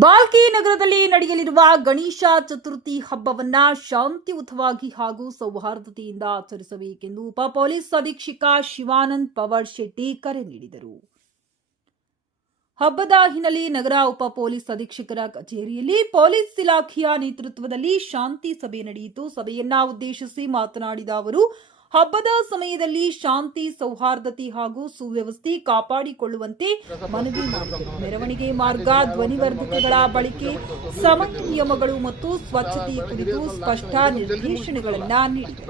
ಬಾಲ್ಕಿ ನಗರದಲ್ಲಿ ನಡೆಯಲಿರುವ ಗಣೇಶ ಚತುರ್ಥಿ ಹಬ್ಬವನ್ನ ಶಾಂತಿಯುತವಾಗಿ ಹಾಗೂ ಸೌಹಾರ್ದತೆಯಿಂದ ಆಚರಿಸಬೇಕೆಂದು ಉಪ ಪೊಲೀಸ್ ಅಧೀಕ್ಷಕ ಶಿವಾನಂದ್ ಪವರ್ ಶೆಟ್ಟಿ ಕರೆ ನೀಡಿದರು. ಹಬ್ಬದ ಹಿನ್ನೆಲೆ ನಗರ ಉಪ ಪೊಲೀಸ್ ಅಧೀಕ್ಷಕರ ಕಚೇರಿಯಲ್ಲಿ ಪೊಲೀಸ್ ಇಲಾಖೆಯ ನೇತೃತ್ವದಲ್ಲಿ ಶಾಂತಿ ಸಭೆ ನಡೆಯಿತು. ಸಭೆಯನ್ನ ಉದ್ದೇಶಿಸಿ ಮಾತನಾಡಿದ ಅವರು ಹಬ್ಬದ ಸಮಯದಲ್ಲಿ ಶಾಂತಿ ಸೌಹಾರ್ದತೆ ಹಾಗೂ ಸುವ್ಯವಸ್ಥೆ ಕಾಪಾಡಿಕೊಳ್ಳುವಂತೆ ಮನವಿ ಮಾಡಿದರು. ಮೆರವಣಿಗೆ ಮಾರ್ಗ ಧ್ವನಿವರ್ಧಕಗಳ ಬಳಕೆ ಸಮಯ ನಿಯಮಗಳು ಮತ್ತು ಸ್ವಚ್ಛತೆಯ ಕುರಿತು ಸ್ಪಷ್ಟ ನಿರ್ದೇಶನಗಳನ್ನು ನೀಡಿದರು.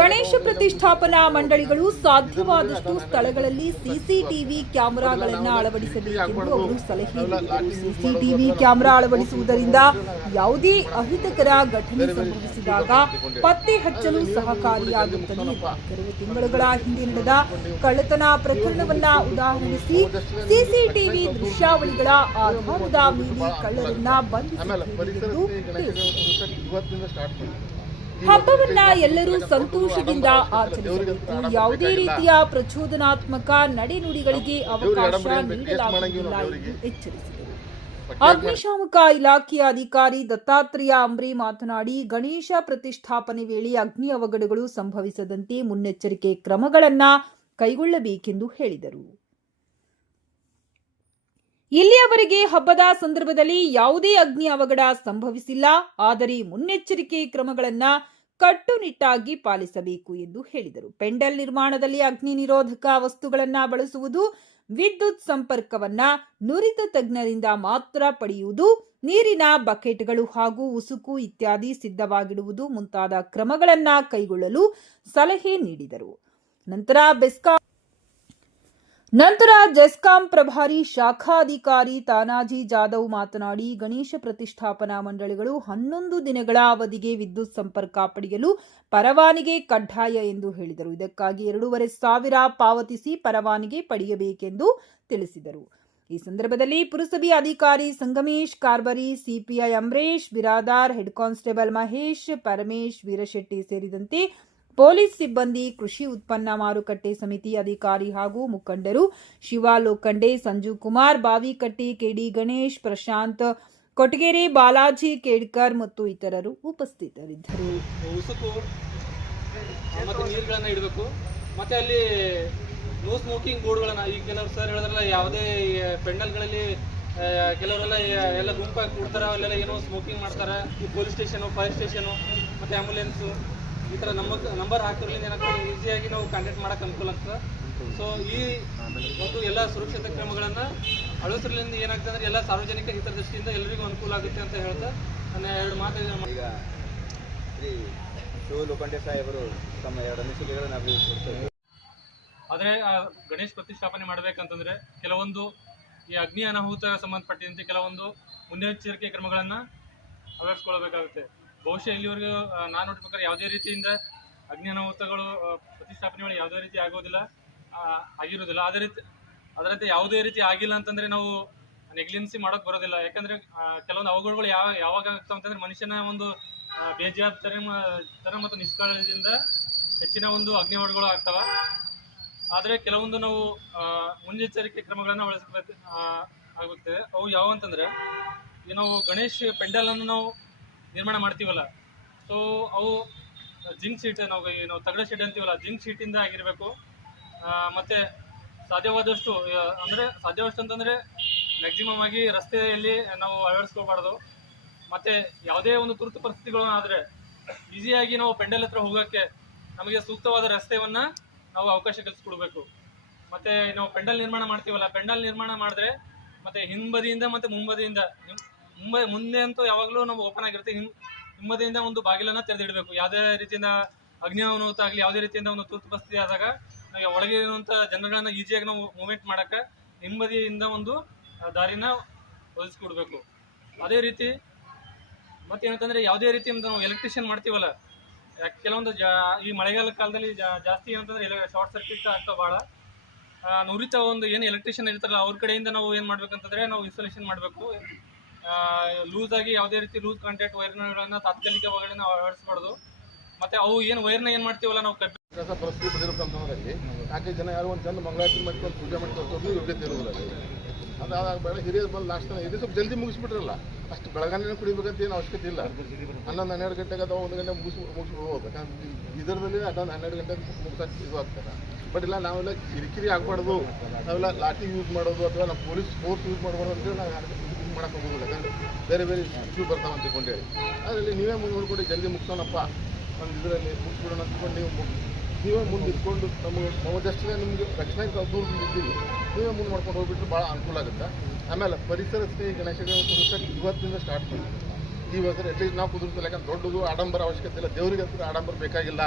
ಗಣೇಶ ಪ್ರತಿಷ್ಠಾಪನಾ ಮಂಡಳಿಗಳು ಸಾಧ್ಯವಾದಷ್ಟು ಸ್ಥಳಗಳಲ್ಲಿ ಸಿಸಿಟಿವಿ ಕ್ಯಾಮೆರಾಗಳನ್ನು ಅಳವಡಿಸಬೇಕೆಂದು ಅವರು ಸಲಹೆ ನೀಡಿದರು. ಸಿಸಿಟಿವಿ ಕ್ಯಾಮೆರಾ ಅಳವಡಿಸುವುದರಿಂದ ಯಾವುದೇ ಅಹಿತಕರ ಘಟನೆ ಸಂಭವಿಸಿದಾಗ ಪತ್ತೆ ಹಚ್ಚಲು ಸಹಕಾರಿಯಾಗುತ್ತದೆ ಕೆಲವು ತಿಂಗಳುಗಳ ಹಿಂದೆ ನಡೆದ ಕಳ್ಳತನ ಪ್ರಕರಣವನ್ನ ಉದಾಹರಿಸಿ ಸಿಸಿಟಿವಿ ದೃಶ್ಯಾವಳಿಗಳ ಆಧಾರದ ಮೇಲೆ ಕಳ್ಳರನ್ನ ಬಂಧಿಸಿದ್ದು ಹಬ್ಬವನ್ನ ಎಲ್ಲರೂ ಸಂತೋಷದಿಂದ ಆಚರಿಸಬೇಕು. ಯಾವುದೇ ರೀತಿಯ ಪ್ರಚೋದನಾತ್ಮಕ ನಡೆನುಡಿಗಳಿಗೆ ಅವಕಾಶ ನೀಡಲಾಗುವುದಿಲ್ಲ ಎಂದು ಎಚ್ಚರಿಸಿದರು. ಅಗ್ನಿಶಾಮಕ ಇಲಾಖೆಯ ಅಧಿಕಾರಿ ದತ್ತಾತ್ರೇಯ ಅಂಬ್ರಿ ಮಾತನಾಡಿ ಗಣೇಶ ಪ್ರತಿಷ್ಠಾಪನೆ ವೇಳೆ ಅಗ್ನಿ ಅವಘಡಗಳು ಸಂಭವಿಸದಂತೆ ಮುನ್ನೆಚ್ಚರಿಕೆ ಕ್ರಮಗಳನ್ನ ಕೈಗೊಳ್ಳಬೇಕೆಂದು ಹೇಳಿದರು. ಇಲ್ಲಿಯವರೆಗೆ ಹಬ್ಬದ ಸಂದರ್ಭದಲ್ಲಿ ಯಾವುದೇ ಅಗ್ನಿ ಅವಘಡ ಸಂಭವಿಸಿಲ್ಲ. ಆದರೆ ಮುನ್ನೆಚ್ಚರಿಕೆ ಕ್ರಮಗಳನ್ನ ಕಟ್ಟುನಿಟ್ಟಾಗಿ ಪಾಲಿಸಬೇಕು ಎಂದು ಹೇಳಿದರು. ಪೆಂಡಲ್ ನಿರ್ಮಾಣದಲ್ಲಿ ಅಗ್ನಿ ನಿರೋಧಕ ವಸ್ತುಗಳನ್ನ ಬಳಸುವುದು ವಿದ್ಯುತ್ ಸಂಪರ್ಕವನ್ನ ನುರಿತ ತಜ್ಞರಿಂದ ಮಾತ್ರ ಪಡೆಯುವುದು, ನೀರಿನ ಬಕೆಟ್ಗಳು ಹಾಗೂ ಉಸುಕು ಇತ್ಯಾದಿ ಸಿದ್ಧವಾಗಿಡುವುದು ಮುಂತಾದ ಕ್ರಮಗಳನ್ನ ಕೈಗೊಳ್ಳಲು ಸಲಹೆ ನೀಡಿದರು. ನಂತರ ಬೆಸ್ಕಾಂ ನಂತರ ಜೆಸ್ಕಾಂ ಪ್ರಭಾರಿ ಶಾಖಾಧಿಕಾರಿ ತಾನಾಜಿ ಜಾಧವ್ ಮಾತನಾಡಿ, ಗಣೇಶ ಪ್ರತಿಷ್ಠಾಪನಾ ಮಂಡಳಿಗಳು ಹನ್ನೊಂದು ದಿನಗಳ ಅವಧಿಗೆ ವಿದ್ಯುತ್ ಸಂಪರ್ಕ ಪಡೆಯಲು ಪರವಾನಿಗೆ ಕಡ್ಡಾಯ ಎಂದು ಹೇಳಿದರು. ಇದಕ್ಕಾಗಿ ಎರಡೂವರೆ ಸಾವಿರ ಪಾವತಿಸಿ ಪರವಾನಿಗೆ ಪಡೆಯಬೇಕೆಂದು ತಿಳಿಸಿದರು. ಈ ಸಂದರ್ಭದಲ್ಲಿ ಪುರಸಭೆ ಅಧಿಕಾರಿ Sangamesh Karbari, CPI Amaresh, Biradar, head constable Mahesh, Paramesh, Veerashetty ಸೇರಿದಂತೆ ಪೊಲೀಸ್ ಸಿಬ್ಬಂದಿ, ಕೃಷಿ ಉತ್ಪನ್ನ ಮಾರುಕಟ್ಟೆ ಸಮಿತಿ ಅಧಿಕಾರಿ ಹಾಗೂ ಮುಖಂಡರು ಶಿವ ಲೋಖಂಡೆ ಸಂಜು ಕುಮಾರ್, ಬಾವಿಕಟ್ಟಿ, ಕೆಡಿ ಗಣೇಶ್, ಪ್ರಶಾಂತ್ ಕೊಟಗೇರಿ, ಬಾಲಾಜಿ ಕೇಡ್ಕರ್ ಮತ್ತು ಇತರರು ಉಪಸ್ಥಿತರಿದ್ದರು. ಮತ್ತು ಇಡಬೇಕು. ಮತ್ತೆ ಅಲ್ಲಿ ನೋ ಸ್ಮೋಕಿಂಗ್ ಬೋರ್ಡ್ಗಳನ್ನ ಈಗ ಸರ್ ಹೇಳಿದ್ರಲ್ಲ, ಯಾವುದೇ ಪೆಂಡಲ್ಗಳಲ್ಲಿ ಕೆಲವರೆಲ್ಲ ಎಲ್ಲ ಗುಂಪಾಗಿ ಕೊಡ್ತಾರೆ, ಅಲ್ಲೆಲ್ಲ ಏನೋ ಸ್ಮೋಕಿಂಗ್ ಮಾಡ್ತಾರೆ. ಈ ಪೊಲೀಸ್ ಸ್ಟೇಷನು ಫೈರ್ ಸ್ಟೇಷನು ಮತ್ತು ಆ್ಯಂಬುಲೆನ್ಸು ಈ ಥರ ನಮ್ಮ ನಂಬರ್ ಹಾಕಿರ್ಲಿಂದ ಏನಾಗ್ತದೆ ಈಸಿಯಾಗಿ ನಾವು ಕಾಂಟ್ಯಾಕ್ಟ್ ಮಾಡೋಕೆ ಅನುಕೂಲ ಆಗ್ತದೆ. ಸೊ ಈ ಒಂದು ಎಲ್ಲ ಸುರಕ್ಷತಾ ಕ್ರಮಗಳನ್ನು ಅಳವಡಿಸಿರ್ಲಿಂದ ಏನಾಗ್ತದೆ ಅಂದ್ರೆ ಎಲ್ಲ ಸಾರ್ವಜನಿಕ ಹಿತದೃಷ್ಟಿಯಿಂದ ಎಲ್ಲರಿಗೂ ಅನುಕೂಲ ಆಗುತ್ತೆ ಅಂತ ಹೇಳ್ತಾ ನನ್ನ ಎರಡು ಮಾತು ಈಗ ಶ್ರೀ ಶಿವ ಲೋಕಂಡೆ ಸಾಹೇಬರು ತಮ್ಮ ಎರಡು ಅನಿಸಿಕೆಗಳನ್ನು ಅಭಿವೃದ್ಧಿಪಡಿಸಿದರು ಆದರೆ ಆ ಗಣೇಶ ಪ್ರತಿಷ್ಠಾಪನೆ ಮಾಡಬೇಕಂತಂದ್ರೆ ಕೆಲವೊಂದು ಈ ಅಗ್ನಿ ಅನಾಹುತ ಸಂಬಂಧಪಟ್ಟಂತೆ ಕೆಲವೊಂದು ಮುನ್ನೆಚ್ಚರಿಕೆ ಕ್ರಮಗಳನ್ನು ಅಳವಡಿಸ್ಕೊಳ್ಬೇಕಾಗುತ್ತೆ. ಬಹುಶಃ ಇಲ್ಲಿವರೆಗೂ ನಾನು ನೋಡ್ಬೇಕಾದ್ರೆ ಯಾವುದೇ ರೀತಿಯಿಂದ ಅಗ್ನಿ ಅನಾಹುತಗಳು ಆ, ಪ್ರತಿಷ್ಠಾಪನೆ ವೇಳೆ ಯಾವುದೇ ರೀತಿ ಆಗೋದಿಲ್ಲ ಆಗಿರೋದಿಲ್ಲ ಅದೇ ರೀತಿ ಅದರಂತೆ ಯಾವುದೇ ರೀತಿ ಆಗಿಲ್ಲ ಅಂತಂದ್ರೆ ನಾವು ನೆಗ್ಲಿನ್ಸಿ ಮಾಡೋಕೆ ಬರೋದಿಲ್ಲ. ಯಾಕಂದ್ರೆ ಕೆಲವೊಂದು ಅವಘಡಗಳು ಯಾವ ಯಾವಾಗ ಆಗ್ತಾವ ಅಂತಂದ್ರೆ ಮನುಷ್ಯನ ಒಂದು ಬೇಜವಾಬ್ದಾರಿ ತರ ಮತ್ತು ನಿಷ್ಕಾಳದಿಂದ ಹೆಚ್ಚಿನ ಒಂದು ಅಗ್ನಿ ಅವಘಡಗಳು ಆಗ್ತಾವ. ಆದರೆ ಕೆಲವೊಂದು ನಾವು ಮುನ್ನೆಚ್ಚರಿಕೆ ಕ್ರಮಗಳನ್ನು ಬಳಸಬೇಕು ಆಗುತ್ತೆ ಅವು ಯಾವ ಅಂತಂದ್ರೆ ನಾವು ಗಣೇಶ್ ಪೆಂಡಲ್ ಅನ್ನು ನಾವು ನಿರ್ಮಾಣ ಮಾಡ್ತೀವಲ್ಲ. ಸೊ ಅವು, ಜಿಂಕ್ ಶೀಟ್ ನಾವು ನಾವು ತಗಡ ಶೀಟ್ ಅಂತೀವಲ್ಲ, ಜಿಂಕ್ ಶೀಟಿಂದ ಆಗಿರಬೇಕು. ಮತ್ತೆ ಸಾಧ್ಯವಾದಷ್ಟು ಅಂದರೆ ಸಾಧ್ಯವಾದಷ್ಟು ಅಂತಂದ್ರೆ ಮ್ಯಾಕ್ಸಿಮಮ್ ಆಗಿ ರಸ್ತೆಯಲ್ಲಿ ನಾವು ಅಳವಡಿಸ್ಕೋಬಾರ್ದು ಮತ್ತೆ ಯಾವುದೇ ಒಂದು ತುರ್ತು ಪರಿಸ್ಥಿತಿಗಳು ಆದರೆ ಈಸಿಯಾಗಿ ನಾವು ಪೆಂಡಲ್ ಹತ್ರ ಹೋಗೋಕ್ಕೆ ನಮಗೆ ಸೂಕ್ತವಾದ ರಸ್ತೆಯನ್ನು ನಾವು ಅವಕಾಶ ಕಲ್ಸ್ಕೊಡ್ಬೇಕು. ಮತ್ತೆ ನಾವು ಪೆಂಡಲ್ ನಿರ್ಮಾಣ ಮಾಡ್ತೀವಲ್ಲ, ಪೆಂಡಲ್ ನಿರ್ಮಾಣ ಮಾಡಿದ್ರೆ ಮತ್ತೆ ಹಿಂಬದಿಯಿಂದ ಮತ್ತೆ ಮುಂಬದಿಯಿಂದ ಮುಂಬ ಮುಂದೆ ಅಂತೂ ಯಾವಾಗಲೂ ನಾವು ಓಪನ್ ಆಗಿರುತ್ತೆ. ಹಿಂ ಒಂದು ಬಾಗಿಲನ್ನು ತೆರೆದಿಡಬೇಕು. ಯಾವುದೇ ರೀತಿಯಿಂದ ಅಗ್ನಿ ಅನಾಹುತ ಆಗಲಿ, ಯಾವುದೇ ರೀತಿಯಿಂದ ಒಂದು ತುರ್ತು ಪರಿಸ್ಥಿತಿ ಆದಾಗ ನಾವು ಒಳಗೆ ಇರುವಂಥ ಜನಗಳನ್ನ ಈಸಿಯಾಗಿ ನಾವು ಮೂವ್ಮೆಂಟ್ ಮಾಡೋಕ್ಕೆ ಹಿಮ್ಮದಿಯಿಂದ ಒಂದು ದಾರಿನ ಒದಗಿಸ್ಕೊಡ್ಬೇಕು. ಅದೇ ರೀತಿ ಮತ್ತೇನಂತಂದರೆ ಯಾವುದೇ ರೀತಿಯಿಂದ ನಾವು ಎಲೆಕ್ಟ್ರಿಷಿಯನ್ ಮಾಡ್ತೀವಲ್ಲ ಕೆಲವೊಂದು ಈ ಮಳೆಗಾಲ ಕಾಲದಲ್ಲಿ ಜಾಸ್ತಿ ಏನಂತಂದ್ರೆ ಶಾರ್ಟ್ ಸರ್ಕ್ಯೂಟ್ ಆಗ್ತಾ ಭಾಳ ನುರಿತ ಒಂದು ಏನು ಎಲೆಕ್ಟ್ರಿಷಿಯನ್ ಇರ್ತಾರಲ್ಲ, ಅವ್ರ ಕಡೆಯಿಂದ ನಾವು ಏನು ಮಾಡ್ಬೇಕಂತಂದ್ರೆ ನಾವು ಇನ್ಸ್ಟಾಲೇಷನ್ ಮಾಡಬೇಕು. ಲೂಸ್ ಆಗಿ ಯಾವುದೇ ರೀತಿ ಲೂಸ್ ಕಾಂಟ್ಯಾಕ್ಟ್ ವೈರ್ನಗಳನ್ನ ತಾತ್ಕಾಲಿಕವಾಗಿ ನಾವು ಅಳವಡಿಸ್ಬಾರ್ದು ಮತ್ತೆ ಅವು ಏನು ವೈರ್ನ ಏನು ಮಾಡ್ತೀವಲ್ಲ ನಾವು ಕೆಲಸ ಪರಿಸ್ಥಿತಿ ಬಂದಿರಬೇಕಂತಂದ್ರೆ ಅಲ್ಲಿ ನಾಲ್ಕೈದು ಜನ ಯಾರು ಒಂದು ಚಂದ ಮಂಗಳಾರತಿ ಮಾಡ್ಕೊಂಡು ಪೂಜೆ ಮಾಡಿ ತೋರಿಸೋದು ಯೋಗ್ಯತೆ ಇರೋದಿಲ್ಲ ಅದಾದ ಬೇಡ ಹಿರಿಯರು ಬಂದು ಲಾಸ್ಟ್ ಇದು ಸ್ವಲ್ಪ ಜಲ್ದಿ ಮುಗಿಸ್ಬಿಟ್ರಲ್ಲ. ಅಷ್ಟು ಬೆಳಗಾನೇ ಕುಡಿಬೇಕಂತ ಏನು ಅವಶ್ಯಕತೆ ಇಲ್ಲ. ಹನ್ನೊಂದು ಹನ್ನೆರಡು ಗಂಟೆಗೆ ಅಥವಾ ಒಂದು ಗಂಟೆ ಮುಗಿಸ್ ಮುಗಿಸ್ಬಿಡ್ಬೋದು ಯಾಕಂದ್ರೆ ಇದರದಲ್ಲಿ ಹನ್ನೊಂದು ಹನ್ನೆರಡು ಗಂಟೆ ಮುಗಿಸಕ್ಕೆ ಇದು ಆಗ್ತಾರೆ ಬಟ್ ಇಲ್ಲ, ನಾವೆಲ್ಲ ಕಿರಿಕಿರಿ ಆಗಬಾರ್ದು. ನಾವೆಲ್ಲ ಲಾಠಿ ಯೂಸ್ ಮಾಡೋದು ಅಥವಾ ನಾವು ಪೊಲೀಸ್ ಫೋರ್ಸ್ ಯೂಸ್ ಮಾಡಬಾರ್ದು ಅಂತೇಳಿ ನಾವು ಮಾಡಕ್ಕೆ ಹೋಗೋದಿಲ್ಲ ಯಾಕಂದ್ರೆ ಬೇರೆ ಬೇರೆ ಇಶ್ಯೂ ಬರ್ತಾವೆ ಅಂತ ಅದರಲ್ಲಿ ನೀವೇ ಮುಂದೆ ನೋಡ್ಕೊಂಡು ಜಲ್ದಿ ಮುಗಿಸೋಣಪ್ಪ. ಒಂದು ಇದರಲ್ಲಿ ಮುಗಿಸ್ಬಿಡೋಣ ಅಂದ್ಕೊಂಡು ನೀವು ನೀವೇ ಮುಂದೆ ಇಟ್ಕೊಂಡು ನಮಗೆ ನಮ್ಮದಷ್ಟೇ ನಿಮಗೆ ರಕ್ಷಣೆ ದೂರದಿಂದ ಇದ್ದೀವಿ ನೀವೇ ಮುಂದೆ ಮಾಡ್ಕೊಂಡು ಹೋಗ್ಬಿಟ್ರೆ ಭಾಳ ಅನುಕೂಲ ಆಗುತ್ತೆ. ಆಮೇಲೆ ಪರಿಸರ ಸ್ನೇಹಿ ಕುದುರ್ಸಕ್ಕೆ ಇವತ್ತಿಂದ ಸ್ಟಾರ್ಟ್ ಮಾಡಿ ಈ ವರ್ಷ ಅಟ್ಲೀಸ್ಟ್ ನಾವು ಕುದುರ್ಸಲ್ಲ ಯಾಕಂದ್ರೆ ದೊಡ್ಡದು ಆಡಂಬರ ಅವಶ್ಯಕತೆ ಇಲ್ಲ. ದೇವರಿಗೆ ಹತ್ರ ಆಡಂಬರ ಬೇಕಾಗಿಲ್ಲ.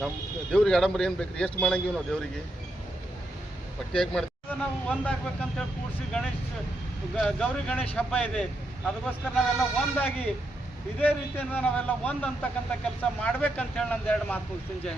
ನಮ್ಮ ದೇವ್ರಿಗೆ ಆಡಂಬರ ಏನು ಬೇಕು ಎಷ್ಟು ಮಾಡಂಗಿವಿ ನಾವು ದೇವರಿಗೆ? ಪಟ್ಟಿ ಹೇಗೆ ಮಾಡ್ತೀವಿ ನಾವು ಒಂದಾಗ್ಬೇಕಂತೇಳಿ ಕೂಡಿಸಿ ಗಣೇಶ್ ಗೌರಿ ಗಣೇಶ್ ಹಬ್ಬ ಇದೆ ಅದಕ್ಕೋಸ್ಕರ ನಾವೆಲ್ಲ ಒಂದಾಗಿ ಇದೇ ರೀತಿಯಿಂದ ನಾವೆಲ್ಲ ಒಂದ್ ಅಂತಕ್ಕಂಥ ಕೆಲಸ ಮಾಡ್ಬೇಕಂತೇಳಿ ನಂದು ಎರಡು ಮಾತು ಮುಗಿಸ್ತೀನಿ ಜೈ ಹಿಂದ್.